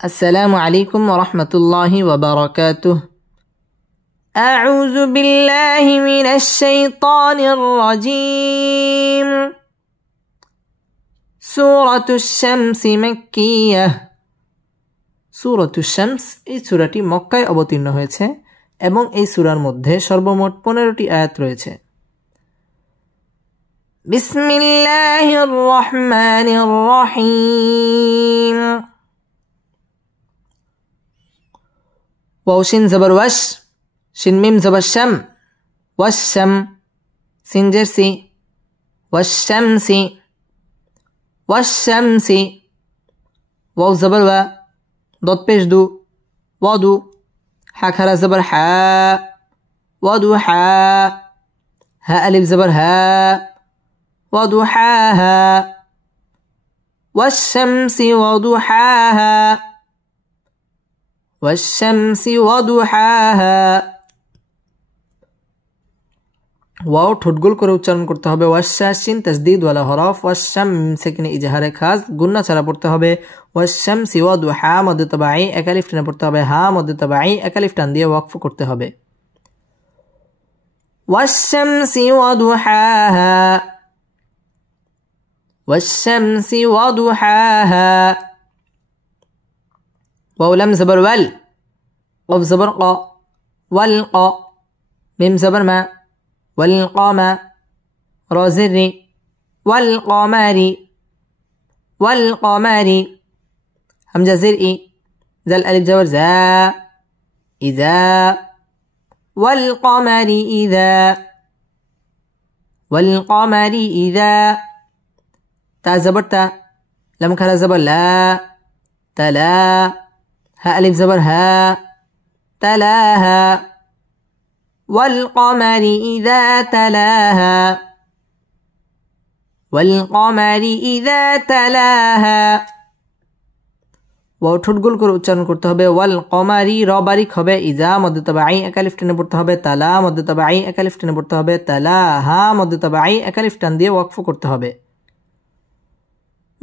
السلام عليكم ورحمة الله وبركاته. أعوذ بالله من الشيطان الرجيم. سورة الشمس مكية. سورة الشمس এই সূরাটি মক্কায় অবতীর্ণ হয়েছে এবং এই সূরার মধ্যে সর্বমোট 15টি আয়াত রয়েছে। বিসমিল্লাহির রহমানির রহিম। واو شين زبر وش شين ميم زبر شم والشم سين جرسي والشمس والشمس واو زبر و ضد بيش دو وادو حكرا زبر حا وادو حا ها ألف زبر ها وضحاها والشمس وضحاها والشمس وضحاها। ওয়াও ঠোঁটগোল করে উচ্চারণ করতে হবে। ওয়াশশিন তাসদীদ ওয়ালা হরফ ওয়াশশাম সেখানে ইজহারে খাস গুন্না ছাড়া পড়তে হবে। ওয়াশশামসি ওয়াদুহা মদ্দে তাবাঈ এক আলিফ টেনে পড়তে হবে। হা মদ্দে তাবাঈ এক আলিফ টান দিয়ে ওয়াকফ করতে হবে। ওয়াশশামসি ওয়াদুহাহা والشمس وضحاها واو لم زبر وال قف زبر قا والقا ميم زبر ما والقمر را زر والقمر والقمر همزة زر زل ألف زبر زا إذا والقمر إذا والقمر إذا تا زبر تا لم كلا زبر لا تلا ها ألف زبر ها تلاها والقمر إذا تلاها والقمر إذا تلاها ওয়াও ঠোঁটগোল করে উচ্চারণ করতে হবে। ওয়াল কমারি র বারিক হবে। ইজা মদ্দে তাবাঈ এক আলিফ টেনে পড়তে হবে। তালা মদ্দে তাবাঈ এক আলিফ টেনে পড়তে হবে। তালা হা মদ্দে তাবাঈ এক আলিফ টান দিয়ে ওয়াকফ করতে হবে।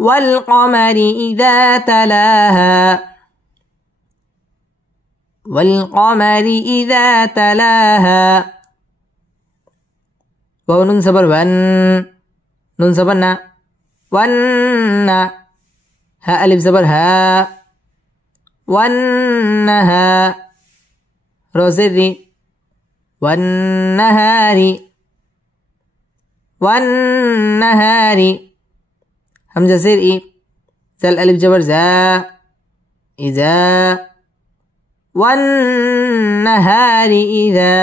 والقمر إذا تلاها والقمر إذا تلاها واو نون زبر ون نون زبر نا ون ها ألف زبر ها والنها را زر والنهار والنهار همزة زر زل ألف جبر زا إذا والنهار إذا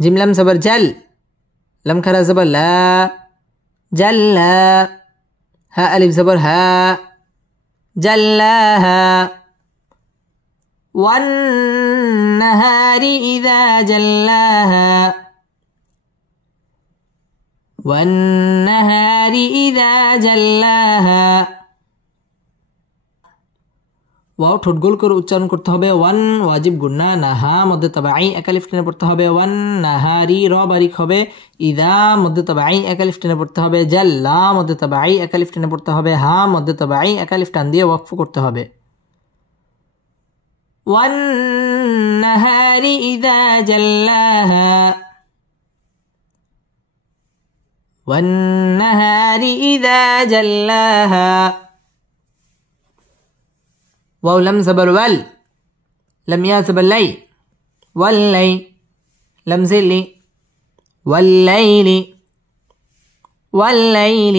جيم لم زبر جل لم كرا زبر لا جلا ها ألف زبر ها جلاها والنهار إذا جلاها والنهار إذا جلاها ওয়াও ঠোঁটগোল করে উচ্চারণ করতে হবে। ওয়ান ওয়াজিব গুন্না নাহা মদ্দে তাবাঈ এক আলিফ টেনে পড়তে হবে। ওয়ান নাহারি র বারিক হবে। ইদা মদ্দে তাবাঈ এক আলিফ টেনে পড়তে হবে। জাল্লা মদ্দে তাবাঈ এক আলিফ টেনে পড়তে হবে। হা মদ্দে তাবাঈ এক আলিফ টান দিয়ে ওয়াকফ করতে হবে। ওয়ান নাহারি ইদা জাল্লাহা والنهار إذا جلاها واو لم زبر وال لم يا زبر لي واللي لم زلي والليل والليل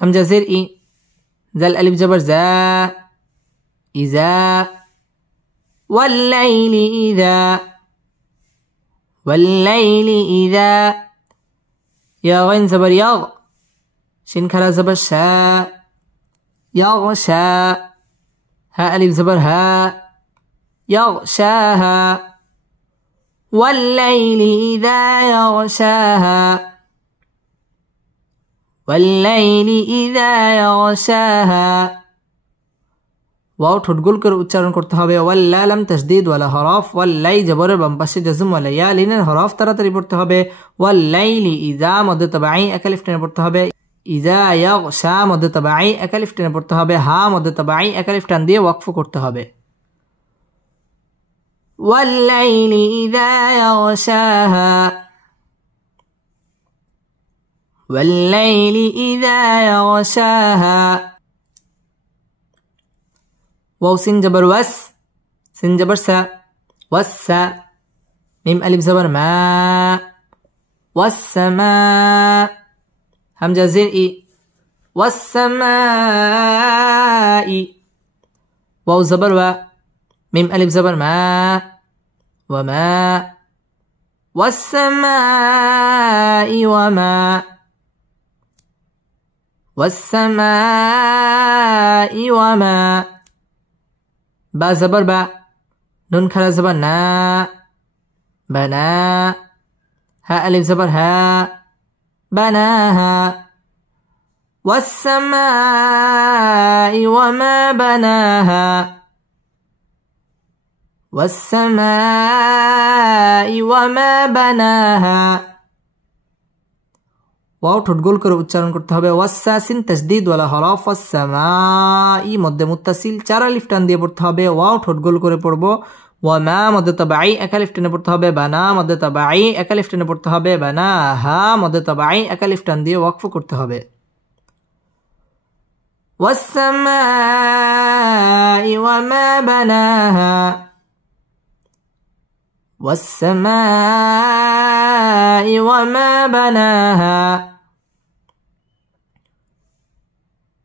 همزة زرئي زل ألف جبر زا إذا والليل إذا والليل إذا يا غين زبر يغ شين كلا زبر شا يغشى ها ألف زبر ها يغشاها والليل إذا يغشاها والليل إذا يغشاها ওয়াও ঠোঁটগোল করে উচ্চারণ করতে হবে। ওয়াল্লা লাম তাসদীদ ওয়ালা হরফ ওয়াল্লাই জবরের বাম পাশে জাজম ওয়ালা ইয়া লিনের হরফ তাড়াতাড়ি পড়তে হবে। ওয়াল্লাইলি ইজা মদ্দে তাবাঈ এক আলিফ টেনে পড়তে হবে। ইজা ইয়াগশা মধ্যে তাবাঈ এক আলিফ টেনে পড়তে হবে, হা মধ্যে তাবাঈ এক আলিফ টান দিয়ে ওয়াকফ করতে হবে। ওয়াল্লাইলি ইযা ইয়াগশাহা, ওয়াল্লাইলি ইযা ইয়াগশাহা। ওয়াও সিন জবর ওয়াস, সিন জবর সা, ওয়াসসা। মিম আলিফ জবর মা, ওয়াসসামা। হামজা জের ই, ওয়াসসামাই। ওয়াও জবর ওয়া, মিম আলিফ জবর মা, ওয়ামা। ওয়াসসামাই ওয়ামা, ওয়াসসামাই ওয়ামা। বা জবর বা, নুন খারা জবর না, বানা। হা আলিফ জবর হা, বানাহা। ওয়াসসামাই ওয়ামা বানাহা, ওয়াসসামাই ওয়ামা বানাহা। ওয়াও ঠোঁট গোল করে উচ্চারণ করতে হবে। ওয়াসসা সিন তাসদীদ ওয়ালা হরফ, ওয়াসসামাই মধ্যে মুত্তাসিল 4 আলিফ টান দিয়ে পড়তে হবে। ওয়াও ঠোঁট গোল করে পড়বো। ওয়ামা মধ্যে তাবাঈ এক আলিফ টেনে পড়তে হবে। বানা মধ্যে তাবাঈ এক আলিফ টেনে পড়তে হবে। বানাহা মধ্যে তাবাঈ এক আলিফ টান দিয়ে ওয়াকফ করতে হবে। ওয়াসসামাই ওয়ামা বানাহা, ওয়াসসামাই ওয়ামা বানাহা।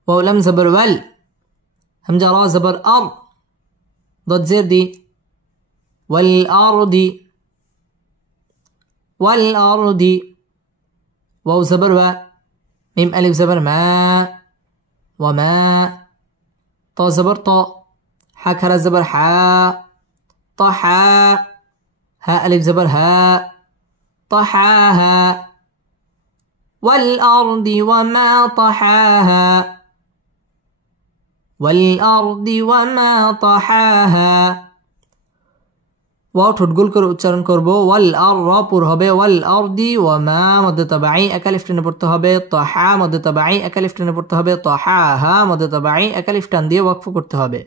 ওয়াও লাম জবর ওয়াল, হামজা রা জবর আর, ضد زير دي، والأرض، والأرض. واو زبر و، ميم ألف زبر ما، وما. طا زبر طا، حا كرا زبر حا، طحا. ها ألف زبر ها، طحاها. والأرض وما طحاها، والأرض وما طحاها. ওয়াও ঠোঁট গোল করে উচ্চারণ করব। ওয়াল আর র পুর হবে। ওয়াল আরদি ওয়ামা মধ্যে তাবাঈ এক আলিফ টেনে পড়তে হবে। তাহা মধ্যে তাবাঈ এক আলিফ টেনে পড়তে হবে। তাহাহা মধ্যে তাবাঈ এক আলিফ টান দিয়ে ওয়াকফ করতে হবে।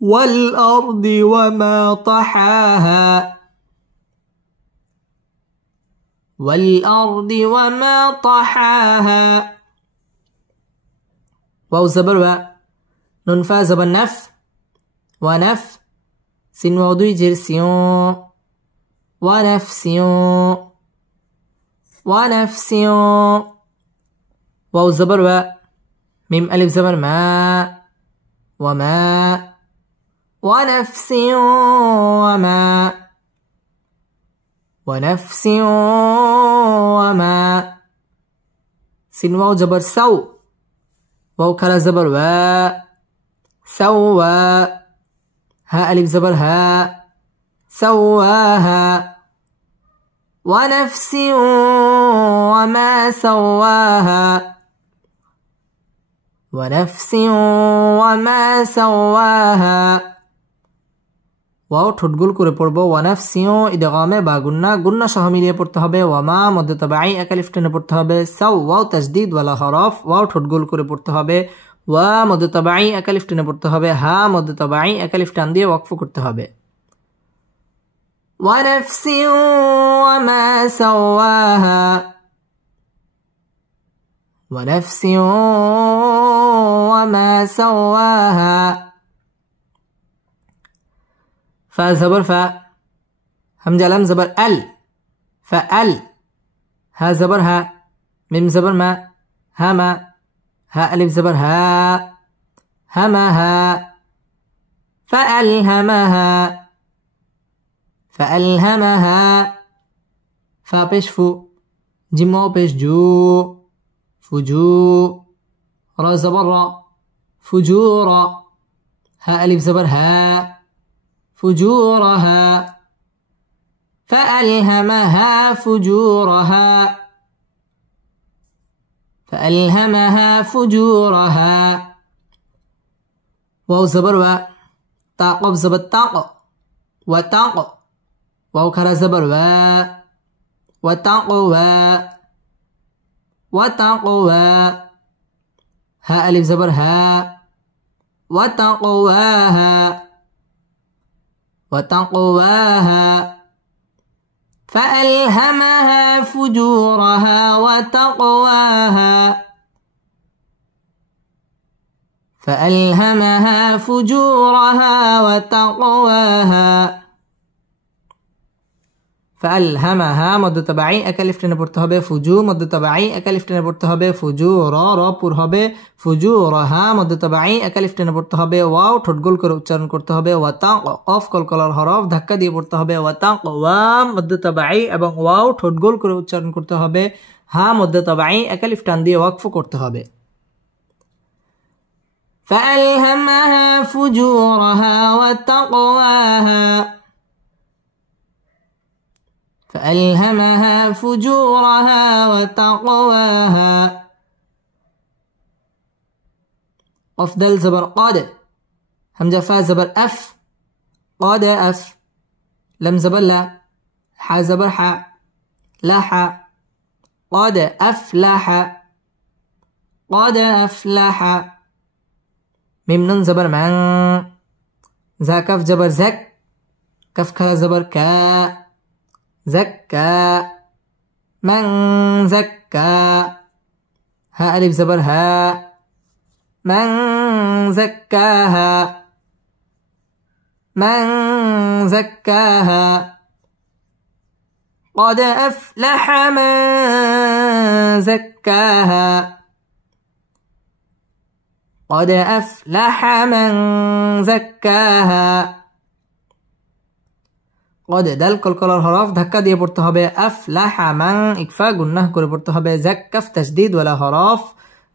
ওয়াল আরদি ওয়ামা তাহাহা, ওয়াল আরদি ওয়ামা তাহাহা। واو زبر و، نون فا زبر نف، ونف. سين واو دوي جير سيون، ونفسيون، ونفسيون. واو زبر و، ميم ألف زبر ما، وما. ونفس وما، ونفس وما. سين واو جبر سو، واو كلا زبر و، سوى. ها ألف زبر ها، سواها. ونفس وما سواها، ونفس وما سواها. ওয়াও ঠোঁট গোল করে পড়বো। ওয়ানাফসিও ইদগামে বা গুন্না, গুন্না সহ মিলিয়ে পড়তে হবে। ওয়ামা মধ্যে তাবাঈ এক আলিফ টেনে পড়তে হবে। সাও ওয়াও তাসদীদ ওয়ালা হরফ, ওয়াও ঠোঁট গোল করে পড়তে হবে। ওয়া মধ্যে তাবাঈ এক আলিফ টেনে পড়তে হবে। হা মধ্যে তাবাঈ এক আলিফ টান দিয়ে ওয়াকফ করতে হবে। ওয়ানাফসি ওয়ামা সাওয়াহা, ওয়ানাফসি ওয়ামা সাওয়াহা। فا زبر فا، همزة لام زبر ال، فأل. ها زبر ها، ميم زبر ما، هما. ها ألف زبر ها، همها. فألهمها، فألهمها. فا بيش فو، جيم واو بيش جو، فجو. را زبر را، فجورا. ها ألف زبر ها، فجورها. فألهمها فجورها، فألهمها فجورها. واو زبر و، تا قف زبر تاق، وتق واو خرا زبر و وتقوى وتقوى ها ألف زبر ها وتقواها وتقواها فألهمها فجورها وتقواها فألهمها فجورها وتقواها فألهمها مد تبعي একালিফ টেনে পড়তে হবে ফুজু মদ তবাই একালিফ টেনে পড়তে হবে ফুজুর র পুর হবে ফুজুরহা মদ তবাই একালিফ টেনে পড়তে হবে ওয়াও ঠোঁট গোল করে উচ্চারণ করতে হবে ওয়াতা কফ কলকলার হরফ ধাক্কা দিয়ে পড়তে হবে ওয়াতা ওয়া মদ তবাই এবং ওয়াও ঠোঁট গোল করে উচ্চারণ করতে হবে হা মদ তবাই একালিফ টান দিয়ে ওয়াকফ করতে হবে فألهمها فجورها وتقواها فألهمها فجورها وتقواها أفضل زبر قاد همزة فا زبر أف قاد أف لم زبر لا ح زبر ح لاح قاد أفلح قاد أفلح ميم نون زبر من زا كف زبر زك كف كا زبر كا زكى من زكى ها ألف زبر ها من زكاها من زكاها قد أفلح من زكاها قد أفلح من زكاها قد دال কলকলার হরফ ধাক্কা দিয়ে পড়তে হবে আফলাহা মান ইকফা গুন্নাহ করে পড়তে হবে জাক কাফ তাসদীদ ওয়ালা হরফ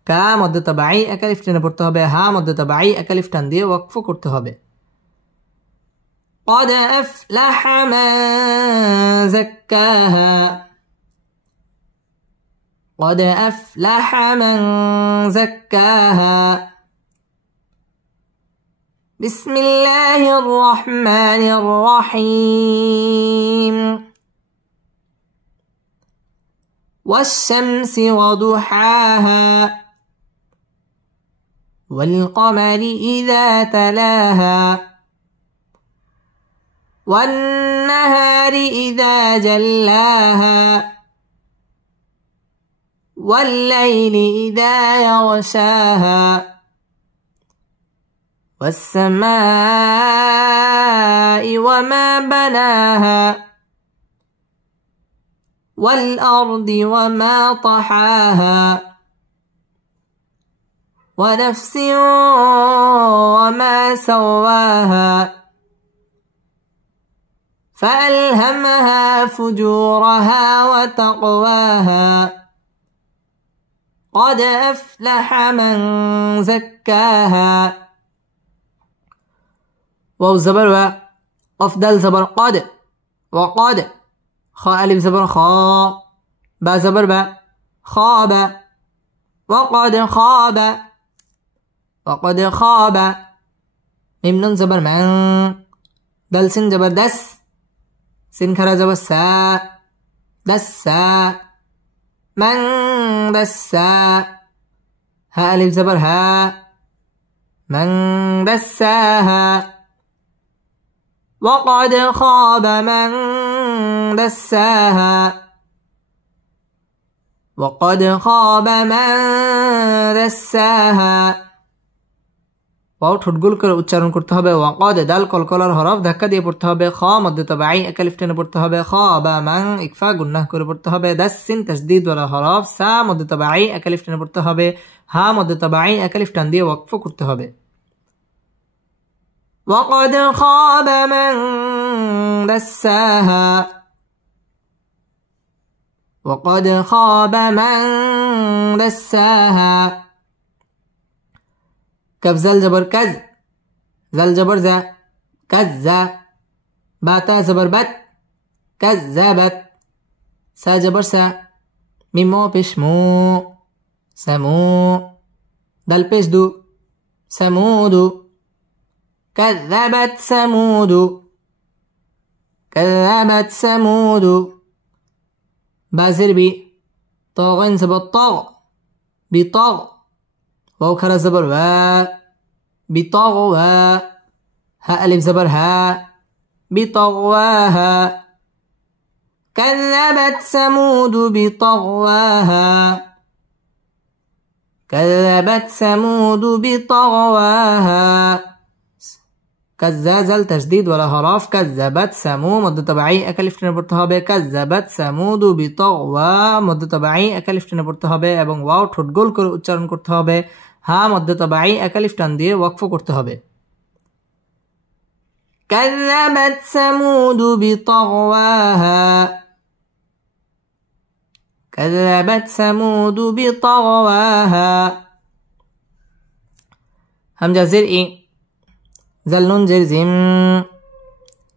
কা মদ তাবাই একালিফ টেনে পড়তে হবে হা মদ তাবাই একালিফ টান দিয়ে ওয়াকফ করতে হবে قد أفلح من زكاها قد أفلح من زكاها بسم الله الرحمن الرحيم والشمس وضحاها والقمر إذا تلاها والنهار إذا جلاها والليل إذا يغشاها والسماء وما بناها والأرض وما طحاها ونفس وما سواها فألهمها فجورها وتقواها قد أفلح من زكاها واو زبر و أفضل زبر قاد وقاد خاء ألف زبر خاء با زبر با خاب وقد خاب وقد خاب ميم نون زبر من دل سين زبر دس سين خرا زبر سا دسا من دسا ها ألف زبر ها من دساها وقد خاب من دساها وقد خاب من دساها ওয়াও ঠোঁট গোল করে উচ্চারণ করতে হবে ওয়াকাদ দাল কলকলার হরফ ধাক্কা দিয়ে পড়তে হবে খ মদ তাবাই একালিফ টেনে পড়তে হবে খ বা মান ইকফা গুন্নাহ করে পড়তে হবে দাস সিন তাসদীদ ওয়ালা হরফ সা মদ তাবাই একালিফ টেনে পড়তে হবে হা মদ তাবাই একালিফ টান দিয়ে ওয়াকফ করতে হবে وقد خاب من دساها وقد خاب من دساها كف زل زبر كز زل زبر ز كز باتا زبر بت كذبت سا زبر سا ميمو پیش مو سمو دل پیش دو سمود كذبت ثمود كذبت ثمود بازر بي طاغن زبر طاغ بطاغ واو خرا زبر و بطغوى ها ألف زبر ها بطغواها كذبت ثمود بطغواها كذبت ثمود بطغواها كزازل تشديد ولا هراف كذبت ثمود مد طبيعي أكلف টেনে পড়তে হবে كذبت ثمود بطغوا মধ্য طبيعي أكلف টেনে পড়তে হবে এবং ওয়াও ঠোঁট গোল করে উচ্চারণ করতে হবে হা মধ্য طبيعي أكلف টান দিয়ে ওয়াকফ করতে হবে كذبت ثمود بطغواها كذبت ثمود بطغواها همزة زر إيه زل نون زر زم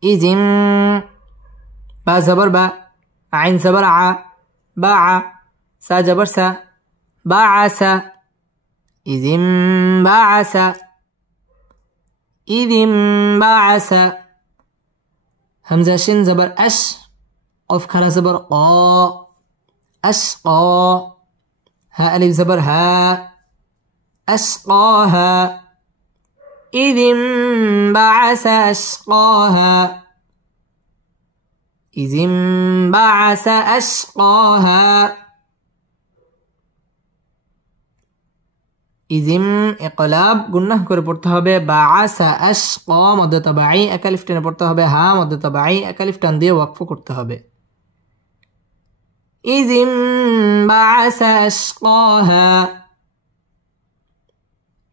إزم با زبر با عين زبر ع باع سا جبر سا باعس إزم باعس إذم باعس همزة شين زبر أش قف خرا زبر قا أشقى ها ألف زبر ها أشقاها إذ انبعث أشقاها إذ انبعث أشقاها إذن إقلاب গুন্নাহ করে পড়তে হবে বাআসা আশকা মধ্য তাবাঈ একালিফ টেনে পড়তে হবে হা মধ্য তাবাঈ একালিফ টান দিয়ে ওয়াকফ করতে হবে إذن بعث أشقاها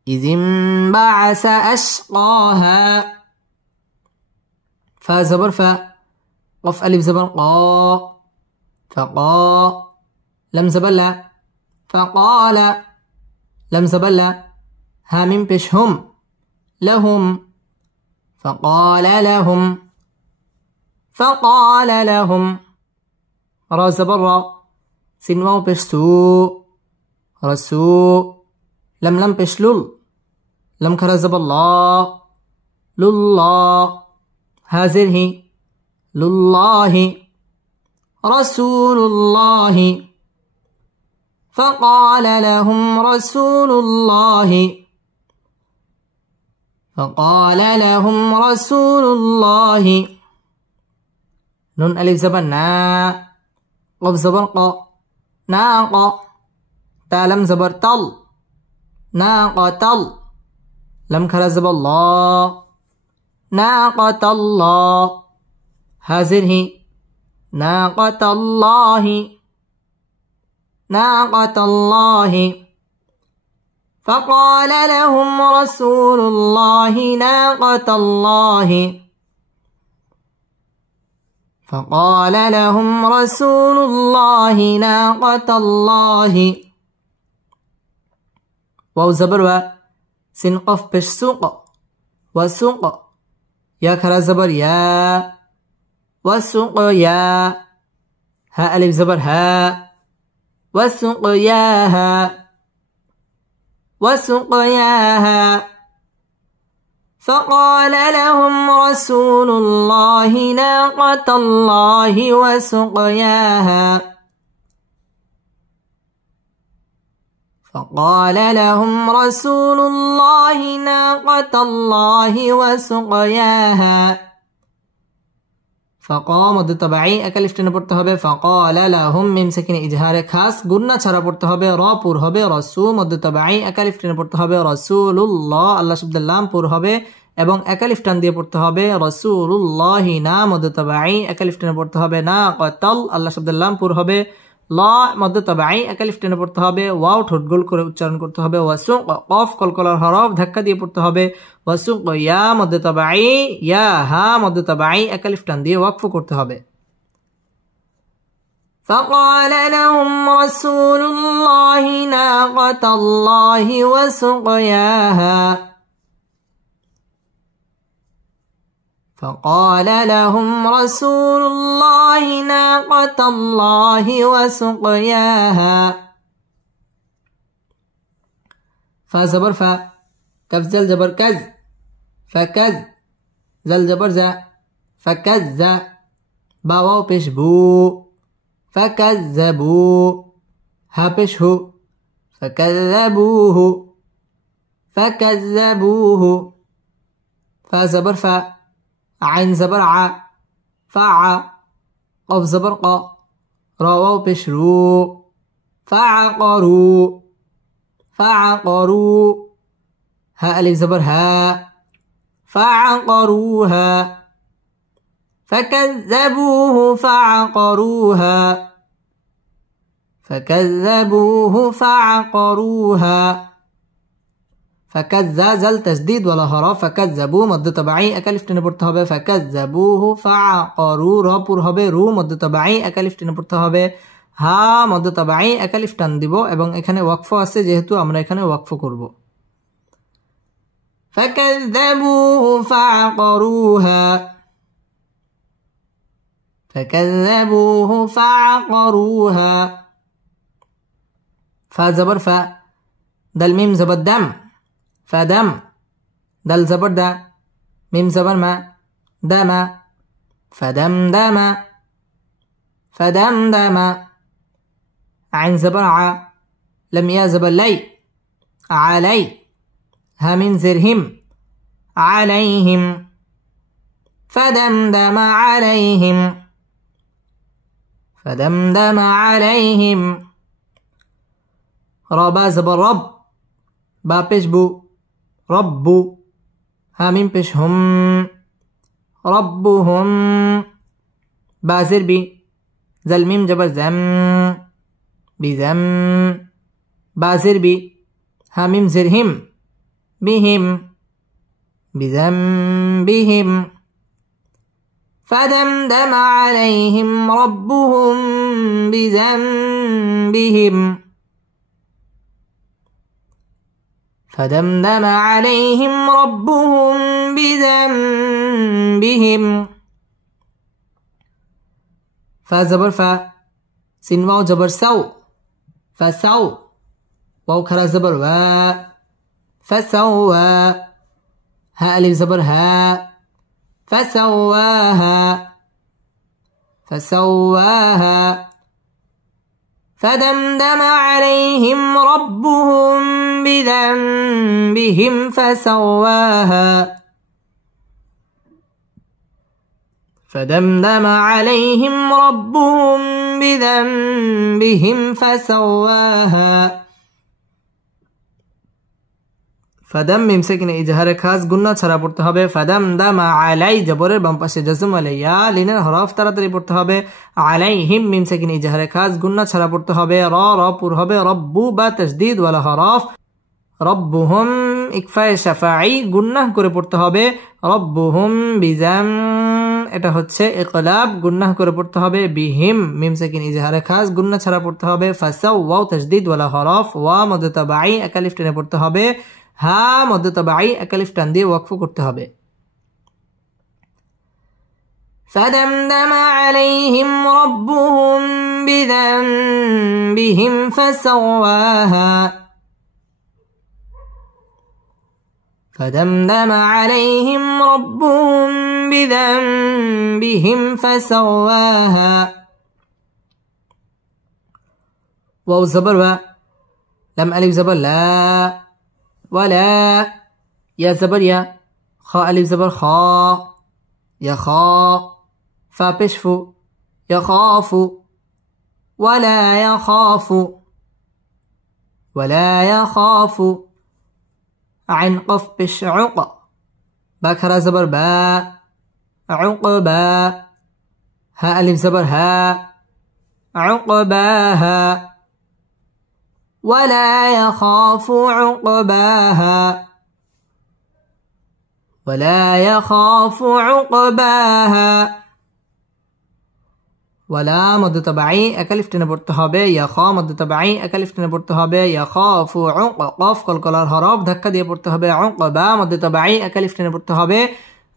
إذن بعث أشقاها فا زبر فا قف ألف زبر قا فقا لم زبر لا فقال لم زبر لا ها من بش هم لهم فقال لهم فقال لهم را زبر را سين واو بش سو رسو لم بش لل لم كرا زبر لا لله هازره لله رسول الله فقال لهم رسول الله فقال لهم رسول الله نون ألف زبر نا قف زبر ق ناق تا لم زبر تل ناقتل لم كرا زبر الله ناقة الله هذه ناقة الله ناقة الله فقال لهم رسول الله ناقة الله فقال لهم رسول الله ناقة الله واو زبر و سين قف بش سوق وسوق يا كرا زبر يا وسوق يا ها ألف زبر ها وسقياها وسقياها فقال لهم رسول الله ناقة الله وسقياها فقال لهم رسول الله ناقة الله وسقياها فقام مد طبيعي একালিফ টেনে পড়তে হবে فقال لهم মিম সাকিনে ইজহারে খাস গুন্না ছাড়া পড়তে হবে র পুর হবে রসু মদ طبيعي একালিফ টেনে পড়তে হবে রাসূলুল্লাহ আল্লাহ শব্দের লাম পুর হবে এবং একালিফ টান দিয়ে পড়তে হবে রাসূলুল্লাহ না মদ طبيعي একালিফ টেনে পড়তে হবে না কতল আল্লাহ শব্দের লাম পুর হবে লা মদ طبيعي একালিফ টেনে পড়তে হবে ওয়াও ঠোঁট গোল করে উচ্চারণ করতে হবে ওয়াসুক কফ কলকলার হরফ ধাক্কা দিয়ে পড়তে হবে ওয়াসুক ইয়া মদ طبيعي ইয়া হা মদ طبيعي একালিফ টান দিয়ে ওয়াকফ করতে হবে فقال لهم رسول الله ناقة الله وسقياها فقال لهم رسول الله ناقة الله وسقياها فا زبر فا كف زل جبر كز فكز زل جبر زا فكز বা ওয়াও পেশ বু ফাকাজ্জাবু হা পেশ হু ফাকাজ্জাবুহু ফাকাজ্জাবুহু ফা জবর ফা আইন জবর আ ফা قف زبر ق را واو پیش رو فعقروا فعقروا ها الف زبر ها فعقروها فكذبوه فعقروها فكذبوه فعقروها فكذزل تشديد ولا حرف فكذبوا مد طبيعي اكالف টেনে পড়তে হবে فكذبوه فعقروا র পুর হবে রু মদ তবাই একালিফ টেনে পড়তে হবে হা মদ তবাই একালিফ টান দিব এবং এখানে ওয়াকফ আছে যেহেতু আমরা এখানে ওয়াকফ করব فكذبوه فعقروها فكذبوه فعقروها فا زبر فا دال ميم زبر دم فدم دل زبر دا ميم زبر ما دم فدمدم فدمدم عين زبر ع لم يا زبر لي علي ها ميم زرهم عليهم فدمدم عليهم فدمدم عليهم ربا زبر رب با پیش بو رب ها ميم پیش هم ربهم بازر بي زل ميم جبر زم بزم بازر بي ها ميم زرهم بهم بذنبهم فدمدم عليهم ربهم بذنبهم فدمدم عليهم ربهم بذنبهم فا زبر فا سين واو جبر سو فسو واو خرا زبر وا فسوى ها ألف زبر ها فسواها فسواها فدمدم عليهم ربهم بذنبهم فسواها فدمدم عليهم ربهم بذنبهم فسواها ফাদাম মিম সাকিনে ইজহারে খাস গুন্না ছাড়া পড়তে হবে ফাদাম দামা আলাই জবরের বাম পাশে জজম আলাইয়া লিনের হরফ তাড়াতাড়ি পড়তে হবে আলাইহিম মিম সাকিনে ইজহারে খাস গুন্না ছাড়া পড়তে হবে র র পুর হবে রব্বু বা তাসদীদ ওয়ালা হরফ রব্বুহুম ইকফায়ে শাফাঈ গুন্নাহ করে পড়তে হবে রব্বুহুম বিজাম এটা হচ্ছে ইকলাব গুন্নাহ করে পড়তে হবে বিহিম মিম সাকিন ইজহারে খাস গুন্না ছাড়া পড়তে হবে ফাসাউ ওয়াও তাসদীদ ওয়ালা হরফ ওয়া মদ তাবাঈ একালিফ টেনে পড়তে হবে হা মদ তাবাঈ একালিফ টান দিয়ে ওয়াকফ করতে হবে فدمدم عليهم ربهم بذنبهم فسواها فدمدم عليهم ربهم بذنبهم فسواها واو زبر و لم ألف زبر لا ولا يا زبر يا خاء ألف زبر خاء يخاء فبشفو يخاف ولا يخاف ولا يخاف عن قف بش عق بكر زبر با عقبا ها ألف زبر ها عقباها ولا يخاف عقباها ولا يخاف عقباها ولا مد تبعي اكلف টেনে পড়তে হবে ইয়া খা মদ তবাই একালিফ টেনে পড়তে হবে ইয়া খাফু উক কফ কলকলার হরফ ধাক্কা দিয়ে পড়তে হবে উকবা মদ তবাই একালিফ টেনে পড়তে হবে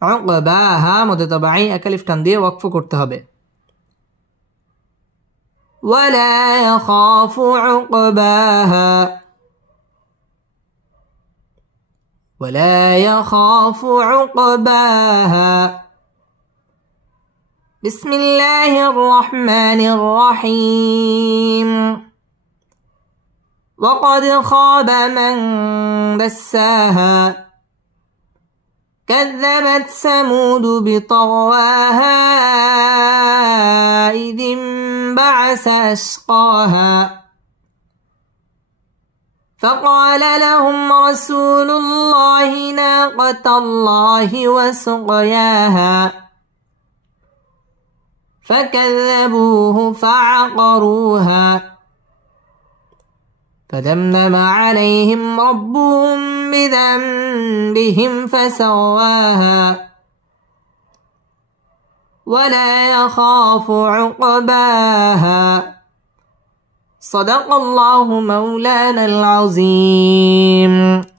উকবা হা মদ তবাই একালিফ টান দিয়ে ওয়াকফ করতে হবে ولا يخاف عقباها ولا يخاف عقباها بسم الله الرحمن الرحيم وقد خاب من دساها كذبت ثمود بطغواها إذ انبعث أشقاها فقال لهم رسول الله ناقة الله وسقياها فكذبوه فعقروها فدمدم عليهم ربهم بذنبهم فسواها ولا يخاف عقباها صدق الله مولانا العظيم.